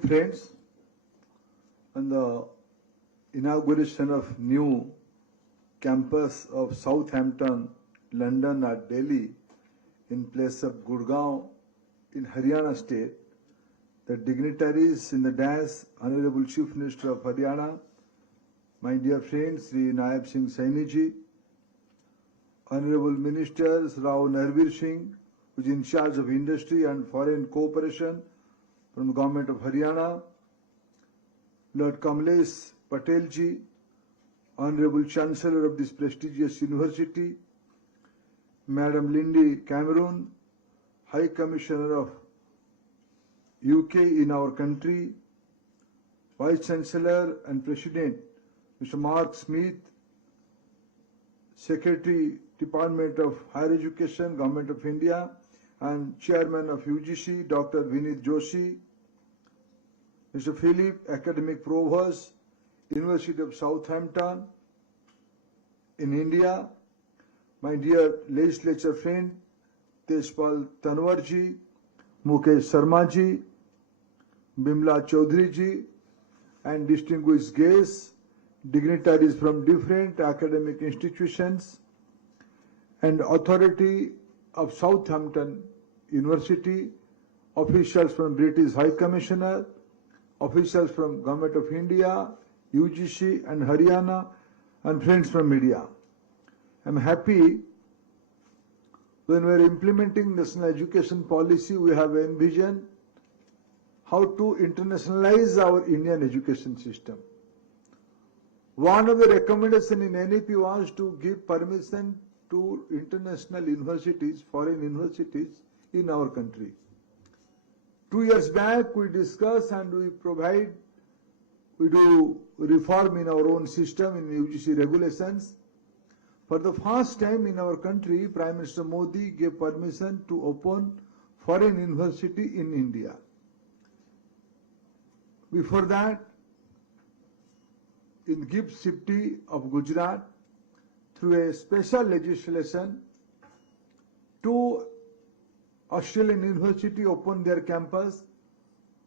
Friends, on the inauguration of new campus of Southampton, London or Delhi in place of Gurugram in Haryana state, the dignitaries in the dais, Honorable Chief Minister of Haryana, my dear friend Shri Nayab Singh Saini ji, Honorable Ministers Rao Narvir Singh, who is in charge of industry and foreign cooperation from the Government of Haryana, Lord Kamlesh Patel ji, Honorable Chancellor of this prestigious university, Madam Lindy Cameron, High Commissioner of UK in our country, Vice Chancellor and President Mr. Mark Smith, Secretary Department of Higher Education, Government of India, and Chairman of UGC, Dr. Vinit Joshi, Mr. Philip, Academic Provost, University of Southampton in India, my dear legislature friend Tejpal Tanwar ji, Mukesh Sharma ji, Bimla Chaudhary ji, and distinguished guests, dignitaries from different academic institutions, and authority of Southampton University, officials from British High Commissioner, officials from Government of India, UGC and Haryana, and friends from media. I am happy when we are implementing national education policy, we have envisioned how to internationalize our Indian education system. One of the recommendations in NEP was to give permission to international universities, foreign universities in our country. 2 years back we discussed and we do reform in our own system in UGC regulations. For the first time in our country, Prime Minister Modi gave permission to open foreign university in India. Before that, in GIFT city of Gujarat, through a special legislation, 2 Australian university opened their campus,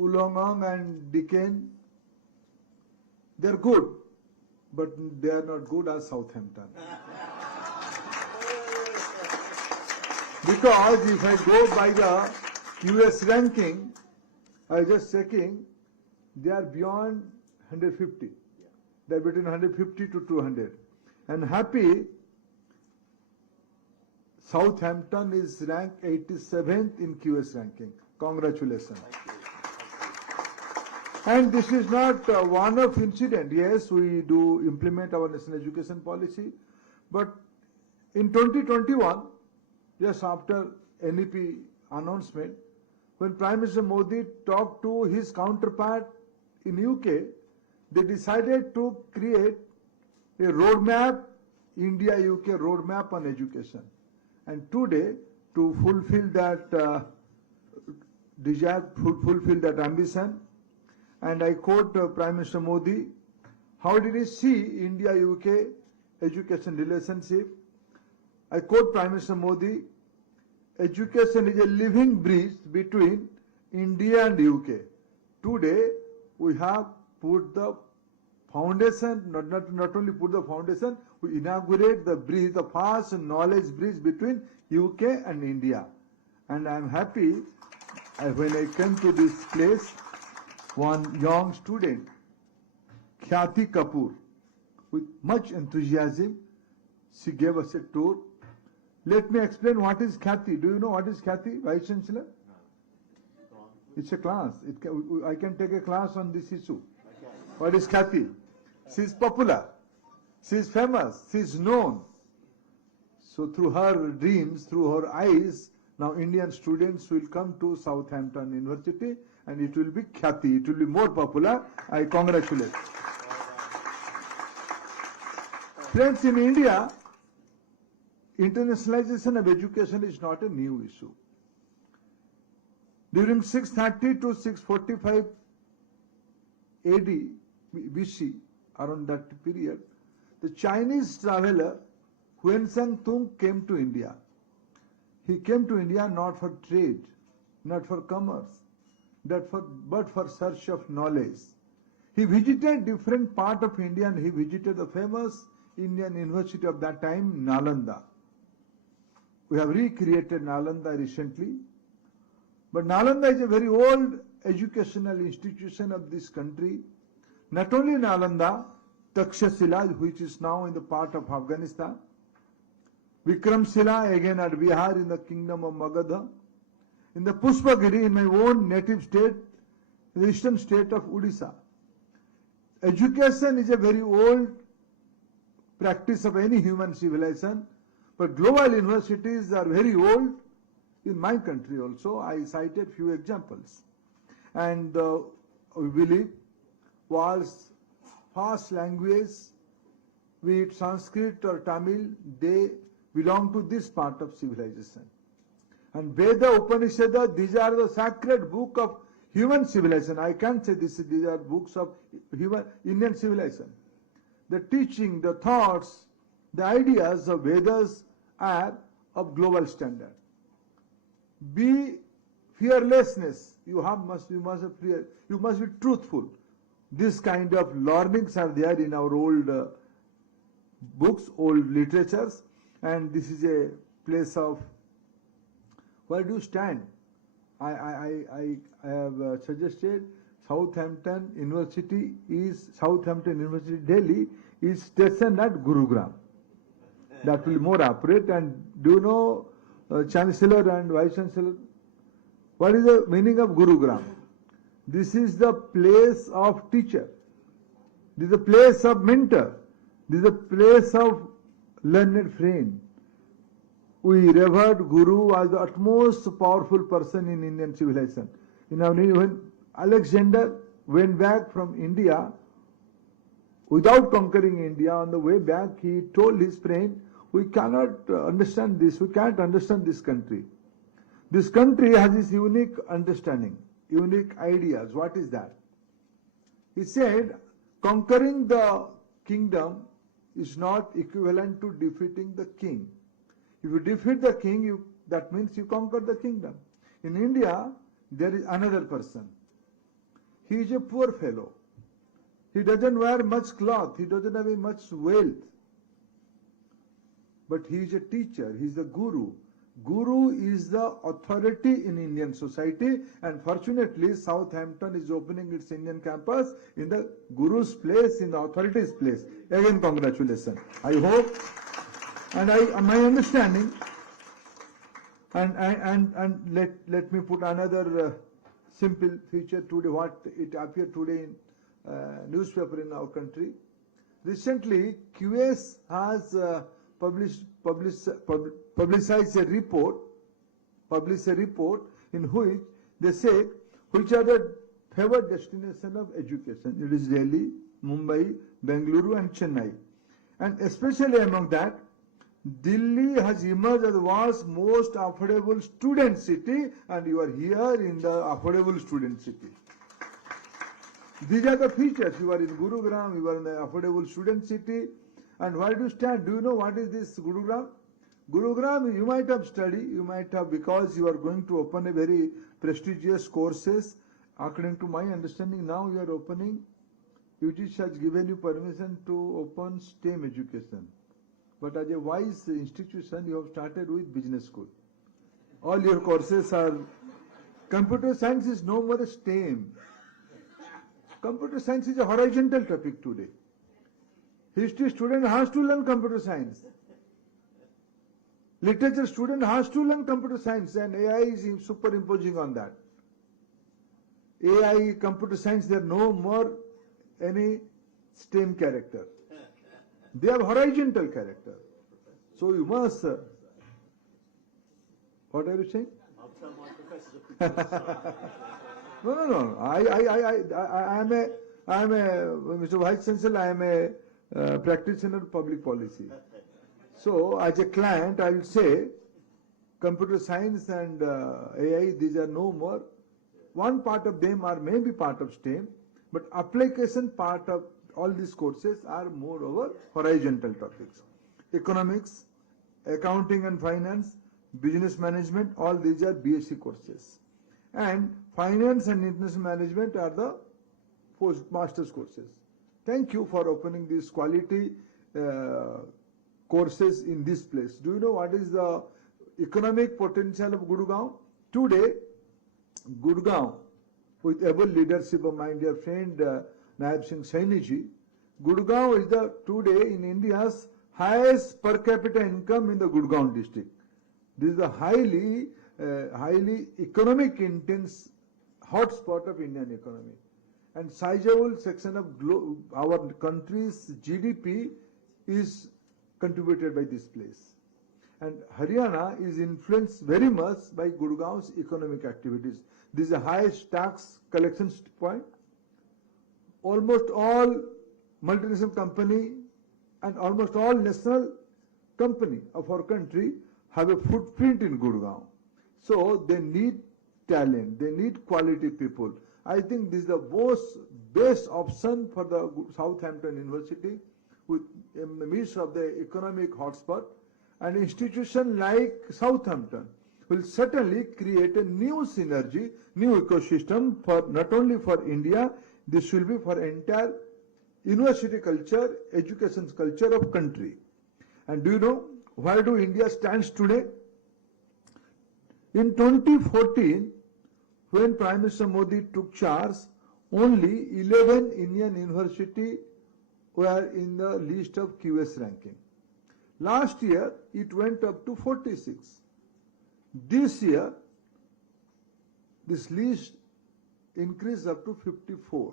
Wollongong and Deakin. They are good, but they are not good as Southampton. Because if I go by the US ranking, I was just checking, they are beyond 150. They are between 150 to 200. And happy, Southampton is ranked 87th in QS ranking. Congratulations. And this is not a one-off incident. Yes, we do implement our national education policy, but in 2021, just after NEP announcement, when Prime Minister Modi talked to his counterpart in UK, they decided to create a roadmap, India-UK roadmap on education. And today, to fulfill that desire, fulfill that ambition, and I quote Prime Minister Modi, how did he see India-UK education relationship? I quote Prime Minister Modi, education is a living bridge between India and UK. Today, we have put the foundation, not only put the foundation, we inaugurate the bridge, the fast knowledge bridge between UK and India. And I am happy when I came to this place, one young student, Khyati Kapoor, with much enthusiasm, she gave us a tour. Let me explain what is Khyati. Do you know what is Khyati, Vice Chancellor? No. It's a class. I can take a class on this issue. What is Khyati? She is popular. She is famous. She is known. So through her dreams, through her eyes, now Indian students will come to Southampton University and it will be Khyati. It will be more popular. I congratulate. Friends, in India, internationalization of education is not a new issue. During 630 to 645 AD, BC, around that period, the Chinese traveler Huenseng Tung came to India. He came to India not for trade, not for commerce. but for search of knowledge. He visited different part of India and he visited the famous Indian university of that time, Nalanda. We have recreated Nalanda recently. But Nalanda is a very old educational institution of this country. Not only Nalanda, Takshashila, which is now in the part of Afghanistan, Vikramshila, again at Bihar in the kingdom of Magadha, in the Pushpagiri, in my own native state, the eastern state of Odisha. Education is a very old practice of any human civilization, but global universities are very old. In my country also, I cited few examples. And we believe world's first language, be it Sanskrit or Tamil, they belong to this part of civilization. And Veda, Upanishad, these are the sacred book of human civilization. I can't say these are books of human Indian civilization. The teaching, the thoughts, the ideas of Vedas are of global standard. Be fearlessness. You must be truthful. This kind of learnings are there in our old books, old literatures, and this is a place of where do you stand? I have suggested Southampton University, Delhi is stationed at Gurugram. That will be more appropriate. And do you know Chancellor and Vice Chancellor? What is the meaning of Gurugram? This is the place of teacher. This is the place of mentor. This is the place of learned friend. We revered Guru as the utmost powerful person in Indian civilization. When Alexander went back from India, without conquering India, on the way back, he told his friend, we cannot understand this, we can't understand this country. This country has this unique understanding, unique ideas. What is that? He said, conquering the kingdom is not equivalent to defeating the king. If you defeat the king, that means you conquer the kingdom. In India, there is another person. He is a poor fellow. He doesn't wear much cloth. He doesn't have much wealth. But he is a teacher. He is a guru. Guru is the authority in Indian society, and fortunately Southampton is opening its Indian campus in the Guru's place, in the authority's place. Again, congratulations. I hope, and my understanding, and let me put another simple feature today, what it appeared today in newspaper in our country. Recently, QS has publicized a report in which they say which are the favored destination of education. It is Delhi, Mumbai, Bengaluru and Chennai. And especially among that, Delhi has emerged as the world's most affordable student city, and you are here in the affordable student city. These are the features. You are in Gurugram, you are in the affordable student city. And where do you stand? Do you know what is this Gurugram? Gurugram, you might have studied, because you are going to open a very prestigious courses. According to my understanding, now you are opening, UGC has given you permission to open STEM education. But as a wise institution, you have started with business school. All your courses are, computer science is no more a STEM. Computer science is a horizontal topic today. History student has to learn computer science. Literature student has to learn computer science, and AI is superimposing on that. AI, computer science, they are no more any STEM character. They have horizontal character. So you must. What are you saying? No. I am a Mr. Vice Chancellor. I am a practitioner of public policy. So as a client, I will say computer science and AI, these are no more. One part of them are maybe part of STEM, but application part of all these courses are moreover horizontal topics. Economics, accounting and finance, business management, all these are BSc courses. and finance and international management are the master's courses. Thank you for opening these quality courses in this place. Do you know what is the economic potential of Gurugram? Today, Gurugram, with able leadership of my dear friend Nayab Singh Saini ji, Gurugram is the today in India's highest per capita income in the Gurugram district. This is a highly economic intense hotspot of Indian economy, and sizable section of our country's GDP is contributed by this place. And Haryana is influenced very much by Gurugram's economic activities. This is the highest tax collection point. Almost all multinational company and almost all national company of our country have a footprint in Gurugram. So they need talent, they need quality people. I think this is the best option for the Southampton University in the midst of the economic hotspot. An institution like Southampton will certainly create a new synergy, new ecosystem for not only for India, this will be for entire university culture, education culture of country. And do you know where do India stands today? In 2014, when Prime Minister Modi took charge, only 11 Indian universities were in the list of QS ranking. Last year, it went up to 46. This year, this list increased up to 54.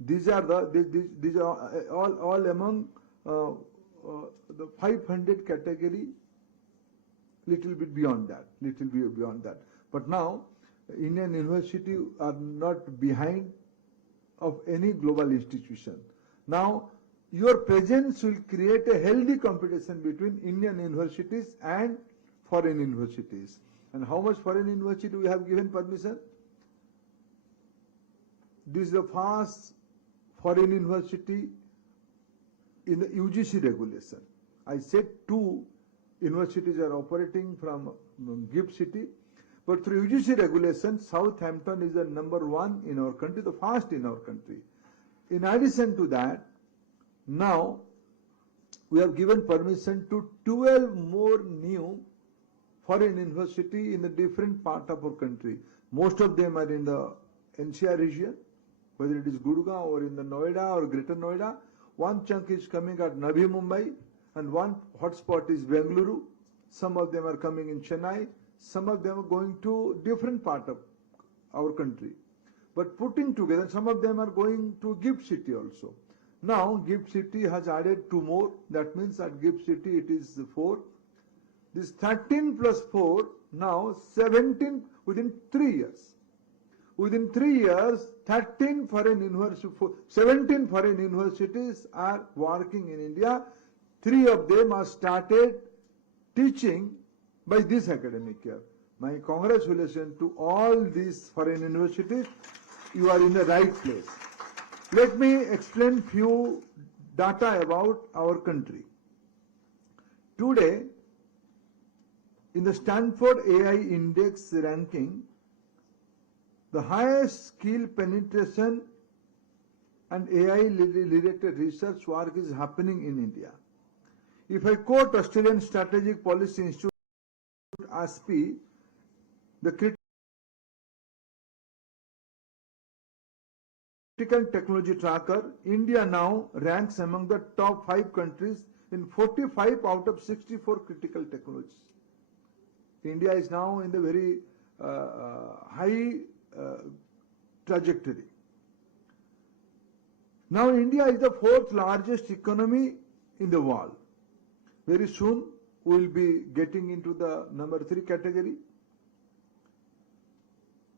These are all among the 500 category, little bit beyond that. But now, Indian universities are not behind of any global institution. Now, your presence will create a healthy competition between Indian universities and foreign universities. And how much foreign university we have given permission? This is the first foreign university in the UGC regulation. I said 2 universities are operating from GIFT City, but through UGC regulation, Southampton is the #1 in our country, the first in our country. In addition to that, now we have given permission to 12 more new foreign university in the different part of our country. Most of them are in the NCR region, whether it is Gurugram or in the Noida or Greater Noida. One chunk is coming at Navi Mumbai, and one hotspot is Bengaluru. Some of them are coming in Chennai. Some of them are going to different part of our country. But putting together, some of them are going to GIFT City also. Now, GIFT City has added 2 more. That means at GIFT City it is 4. This 13 plus 4, now 17 within 3 years. Within 3 years, 17 foreign universities are working in India. 3 of them are started teaching by this academic year. My congratulations to all these foreign universities. You are in the right place. Let me explain few data about our country. Today, in the Stanford AI Index ranking, the highest skill penetration and AI-related research work is happening in India. If I quote Australian Strategic Policy Institute, ASPI, the Critical Technology Tracker, India now ranks among the top 5 countries in 45 out of 64 critical technologies. India is now in the very high trajectory. Now India is the 4th largest economy in the world. Very soon we will be getting into the #3 category.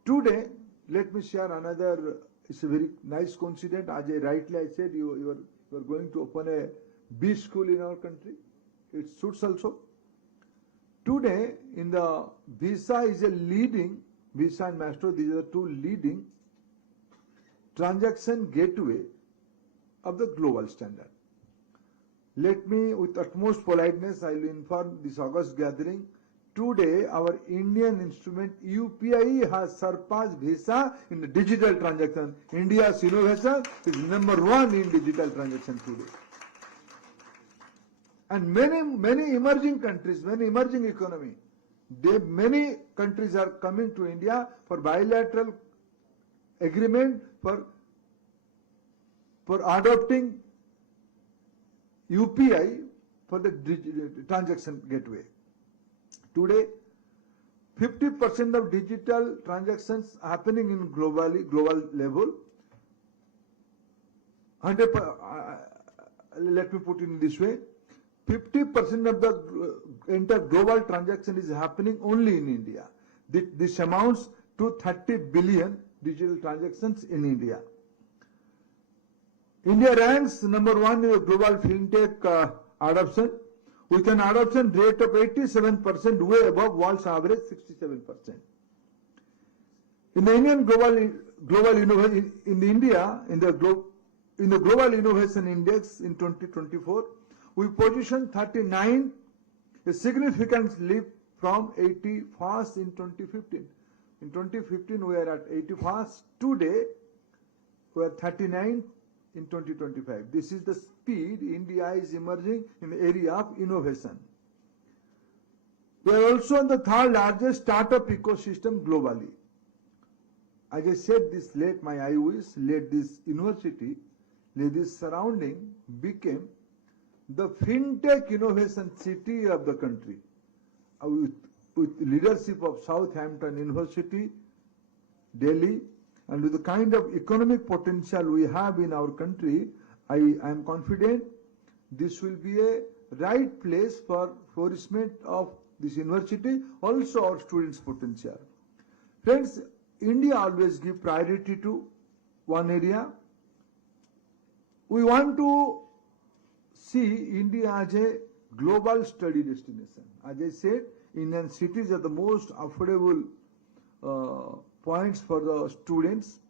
Today, let me share another, it's a very nice coincidence. As I said, you are going to open a B school in our country. It suits also. Today, in the Visa is a leading, Visa and Maestro, these are 2 leading transaction gateway of the global standard. Let me, with utmost politeness, I will inform this August gathering, today our Indian instrument UPI has surpassed Visa in the digital transaction. India's innovation is #1 in digital transaction today. And many emerging countries, many emerging economy, many countries are coming to India for bilateral agreement for adopting UPI for the transaction gateway. Today, 50% of digital transactions happening in global level. Let me put it in this way: 50% of the entire global transaction is happening only in India. This amounts to 30 billion digital transactions in India. India ranks #1 in the global fintech adoption, with an adoption rate of 87%, way above world's average 67%. In the Indian global innovation in India, in the Global Innovation Index in 2024, we positioned 39, a significant leap from 81st in 2015. In 2015 we are at 81st. Today we are 39 in 2025. This is the speed India is emerging in the area of innovation. We are also the third largest startup ecosystem globally. As I said, this late my IOS, led this university, led this surrounding became the fintech innovation city of the country. With leadership of Southampton University, Delhi, and with the kind of economic potential we have in our country, I am confident this will be a right place for flourishment of this university, also our students' potential. Friends, India always give priority to one area. We want to see India as a global study destination. As I said, Indian cities are the most affordable points for the students.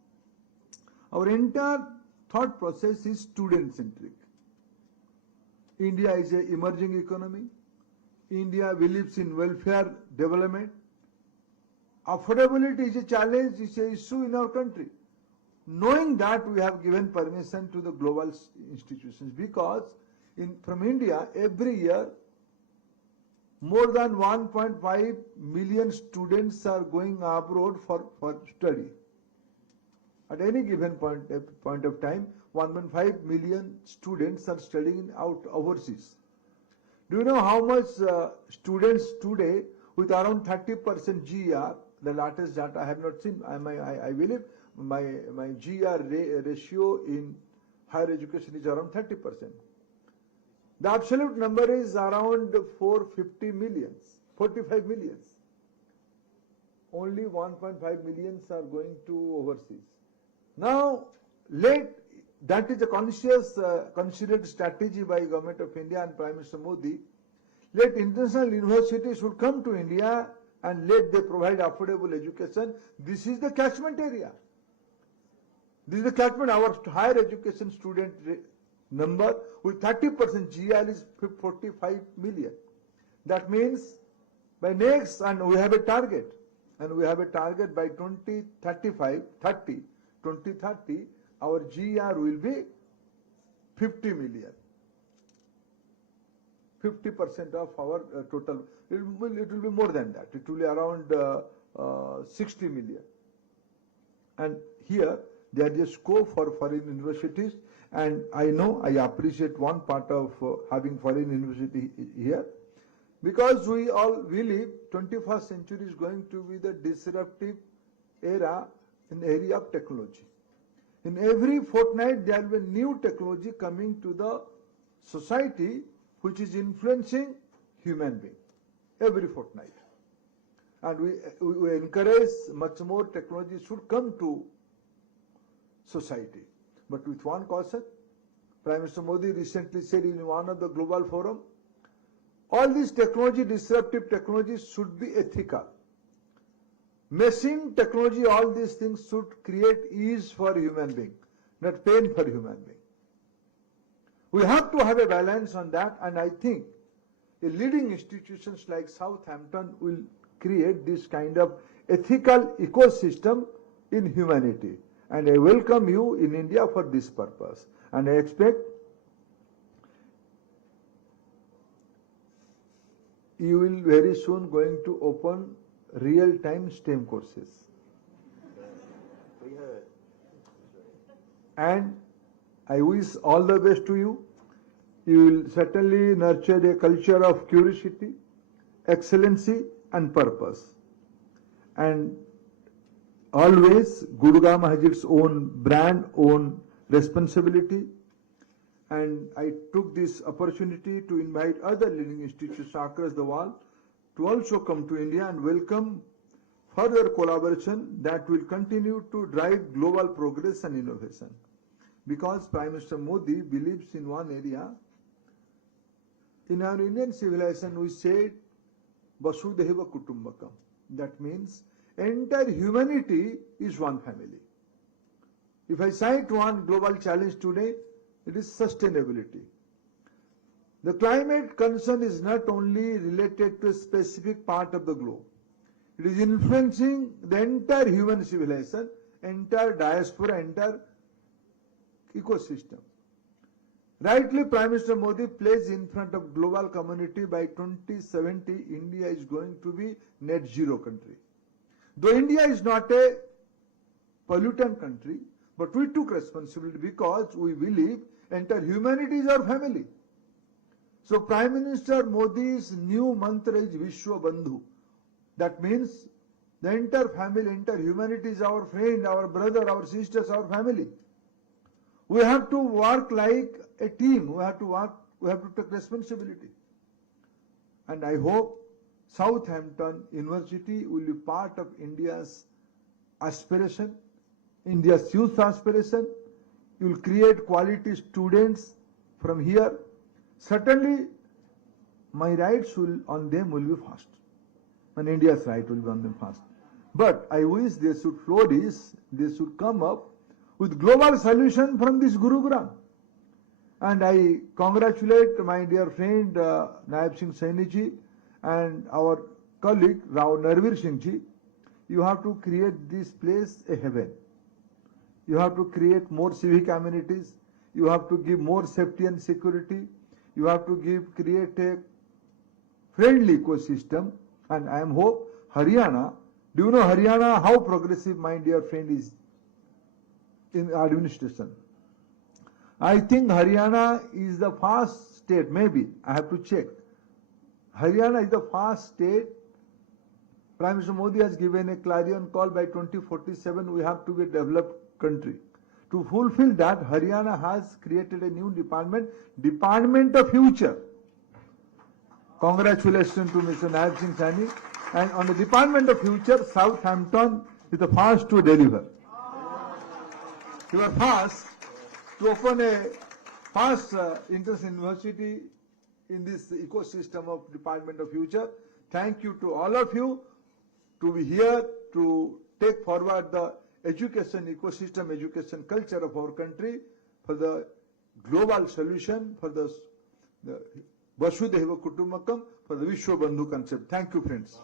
Our entire thought process is student-centric. India is an emerging economy. India believes in welfare development. Affordability is a challenge, is an issue in our country. Knowing that, we have given permission to the global institutions, because from India every year more than 1.5 million students are going abroad for study. At any given point of time, 1.5 million students are studying overseas. Do you know how much students today with around 30% GR, the latest data I have not seen, I believe my GR ratio in higher education is around 30%. The absolute number is around 450 millions, 45 millions. Only 1.5 millions are going to overseas. Now, that is a conscious, considered strategy by Government of India and Prime Minister Modi. Let international universities should come to India and let they provide affordable education. This is the catchment area. This is the catchment. Our higher education student number with 30% GR is 45 million. That means by next, and we have a target, by 2030, our GR will be 50 million. 50% of our total. It will be more than that. It will be around 60 million. And here there is a scope for foreign universities. And I know, I appreciate one part of having foreign university here, because we all believe 21st century is going to be the disruptive era in the area of technology. In every fortnight there will be new technology coming to the society which is influencing human being. Every fortnight. And we encourage much more technology should come to society. But with one caution, Prime Minister Modi recently said in one of the global forum, all these technology, disruptive technologies should be ethical. Machine technology, all these things should create ease for human being, not pain for human being. We have to have a balance on that, and I think a leading institutions like Southampton will create this kind of ethical ecosystem in humanity. And I welcome you in India for this purpose. And I expect you will very soon going to open real-time STEM courses. We heard. And I wish all the best to you. You will certainly nurture a culture of curiosity, excellency and purpose. And always Gurugram has its own brand, own responsibility. And I took this opportunity to invite other leading institutions across the world to also come to India and welcome further collaboration that will continue to drive global progress and innovation. Because Prime Minister Modi believes in one area. In our Indian civilization, we said, Vasudhaiva Kutumbakam. That means entire humanity is one family. If I cite one global challenge today, it is sustainability. The climate concern is not only related to a specific part of the globe. It is influencing the entire human civilization, entire diaspora, entire ecosystem. Rightly, Prime Minister Modi placed in front of global community by 2070, India is going to be net zero country. Though India is not a pollutant country, but we took responsibility because we believe entire humanity is our family. So Prime Minister Modi's new mantra is Vishwa Bandhu. That means the entire family, entire humanity is our friend, our brother, our sisters, our family. We have to work like a team. We have to take responsibility. And I hope Southampton University will be part of India's aspiration, India's youth aspiration. You will create quality students from here. Certainly, my rights on them will be fast. And India's right will be on them fast. But I wish they should flourish, they should come up with global solution from this Gurugram. And I congratulate my dear friend Nayab Singh Saini ji and our colleague Rao Narvir Singh ji. You have to create this place a heaven. You have to create more civic amenities. You have to give more safety and security. You have to create a friendly ecosystem. And I am hope Haryana. Do you know Haryana how progressive my dear friend is in administration? I think Haryana is the first state, maybe, I have to check. Haryana is the first state. Prime Minister Modi has given a clarion call by 2047 we have to be a developed country. To fulfill that, Haryana has created a new department, Department of Future. Congratulations to Mr. Nayab Singh Saini. And on the Department of Future, Southampton is the first to deliver. You are first to open a first international university in this ecosystem of Department of Future. Thank you to all of you to be here to take forward the education ecosystem, education culture of our country for the global solution, for the Vasudhaiva Kutumbakam, for the Vishwa Bandhu concept. Thank you, friends.